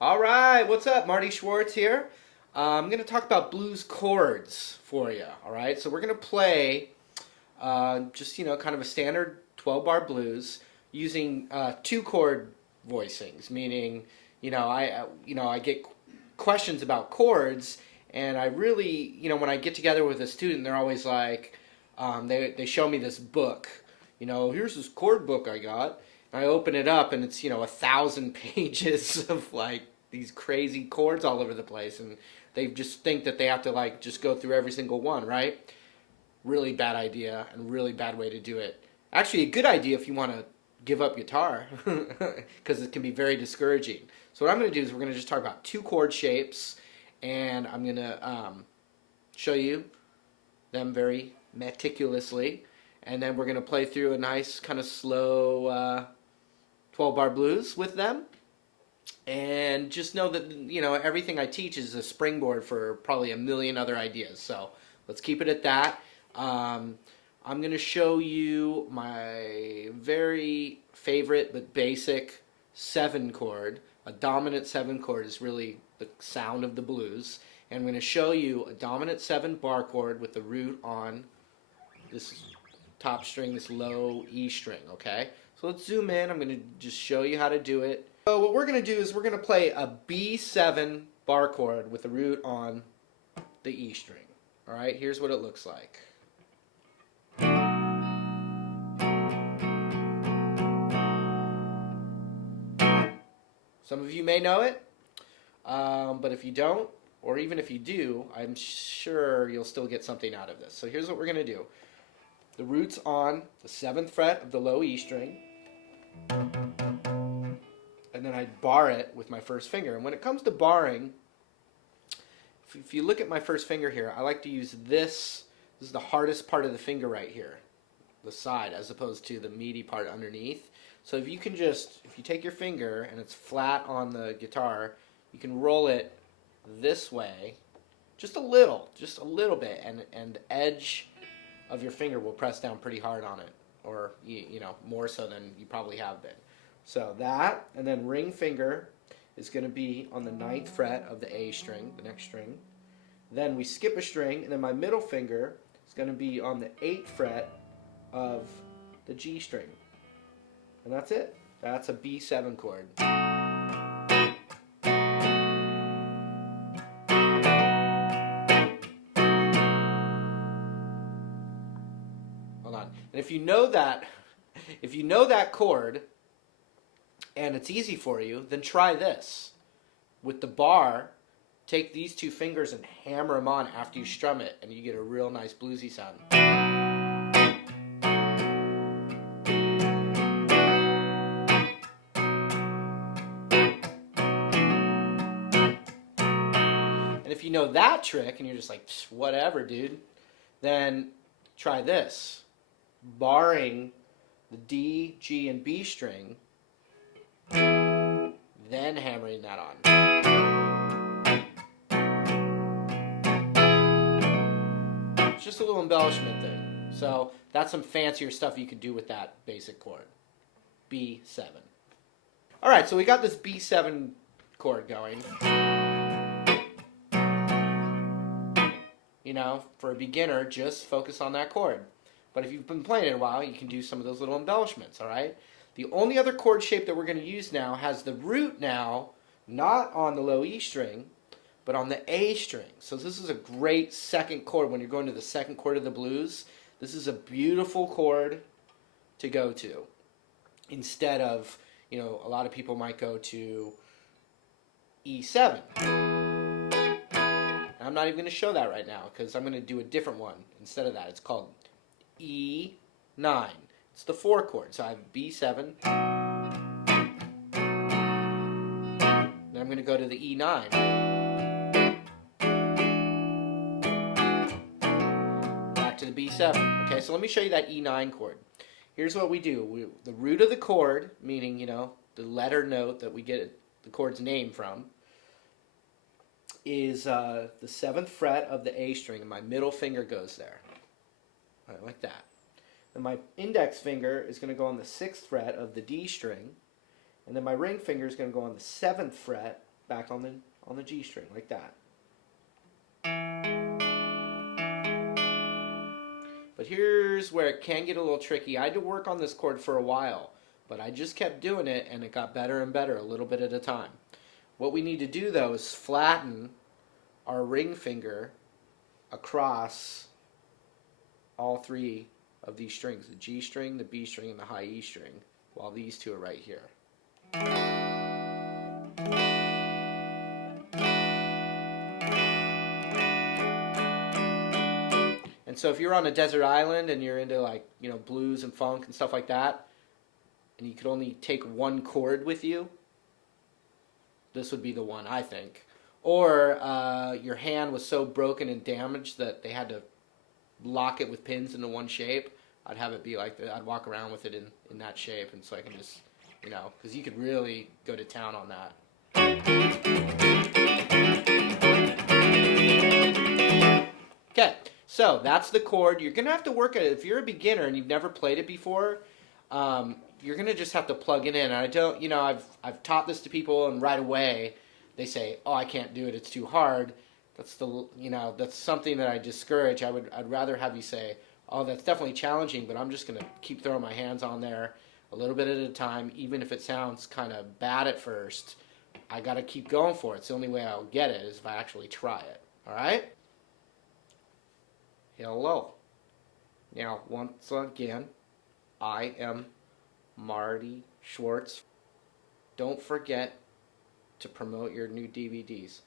All right, what's up? Marty Schwartz here. I'm going to talk about blues chords for you. All right, so we're going to play just kind of a standard 12-bar blues using two chord voicings, meaning I get questions about chords, and I really when I get together with a student, they're always like, they show me this book, here's this chord book I got. I open it up and it's 1,000 pages of like these crazy chords all over the place, and they just think that they have to like just go through every single one, right? Really bad idea and really bad way to do it. Actually, a good idea if you want to give up guitar because it can be very discouraging. So what I'm going to do is we're going to just talk about two chord shapes, and I'm going to show you them very meticulously, and then we're going to play through a nice kind of slow 12-bar blues with them. And just know that everything I teach is a springboard for probably a million other ideas. So let's keep it at that. I'm going to show you my very favorite but basic 7 chord. A dominant 7 chord is really the sound of the blues. And I'm going to show you a dominant 7 bar chord with the root on this top string, this low E string, okay? So let's zoom in. I'm going to just show you how to do it. So what we're going to do is we're going to play a B7 bar chord with the root on the E string. All right, here's what it looks like. Some of you may know it, but if you don't, or even if you do, I'm sure you'll still get something out of this. So here's what we're going to do. The root's on the 7th fret of the low E string, and then I bar it with my first finger. And when it comes to barring, if you look at my first finger here, I like to use this. This is the hardest part of the finger right here, the side, as opposed to the meaty part underneath. So if you take your finger and it's flat on the guitar, you can roll it this way, just a little bit, and the edge of your finger will press down pretty hard on it, or more so than you probably have been. So that, and then ring finger is going to be on the 9th fret of the A string, the next string. Then we skip a string, and then my middle finger is going to be on the 8th fret of the G string. And that's it. That's a B7 chord. Hold on. And if you know that chord, and it's easy for you, then try this. With the bar, take these two fingers and hammer them on after you strum it, and you get a real nice bluesy sound. And if you know that trick, and you're just like, whatever, dude, then try this. Barring the D, G, and B string, then hammering that on. It's just a little embellishment thing. So that's some fancier stuff you could do with that basic chord. B7. Alright, so we got this B7 chord going. For a beginner, just focus on that chord. But if you've been playing it a while, you can do some of those little embellishments, alright? The only other chord shape that we're going to use now has the root now not on the low E string, but on the A string. So this is a great second chord when you're going to the second chord of the blues. This is a beautiful chord to go to. Instead of, a lot of people might go to E7. I'm not even going to show that right now because I'm going to do a different one instead of that. It's called E9. It's the 4 chord. So I have B7. Then I'm going to go to the E9. Back to the B7. Okay, so let me show you that E9 chord. Here's what we do. The root of the chord, meaning, the letter note that we get the chord's name from, is the 7th fret of the A string, and my middle finger goes there. All right, like that. And my index finger is going to go on the 6th fret of the D string, and then my ring finger is going to go on the 7th fret back on the G string like that. But here's where it can get a little tricky. I had to work on this chord for a while, but I just kept doing it and it got better and better a little bit at a time. What we need to do though is flatten our ring finger across all three of these strings, the G string, the B string, and the high E string, while these two are right here. And so if you're on a desert island and you're into like, blues and funk and stuff like that, and you could only take one chord with you, this would be the one, I think. Or your hand was so broken and damaged that they had to lock it with pins into one shape, I'd have it be like that. I'd walk around with it in that shape, and so I can just, because you could really go to town on that. Okay, so that's the chord. You're going to have to work at it. If you're a beginner and you've never played it before, you're going to just have to plug it in. And I don't, I've taught this to people, and right away they say, "Oh, I can't do it. It's too hard." That's something that I discourage. I'd rather have you say, "Oh, that's definitely challenging, but I'm just going to keep throwing my hands on there a little bit at a time, even if it sounds kind of bad at first. I got to keep going for it. It's the only way I'll get it is if I actually try it." All right? Hello. Now, once again, I am Marty Schwartz. Don't forget to promote your new DVDs.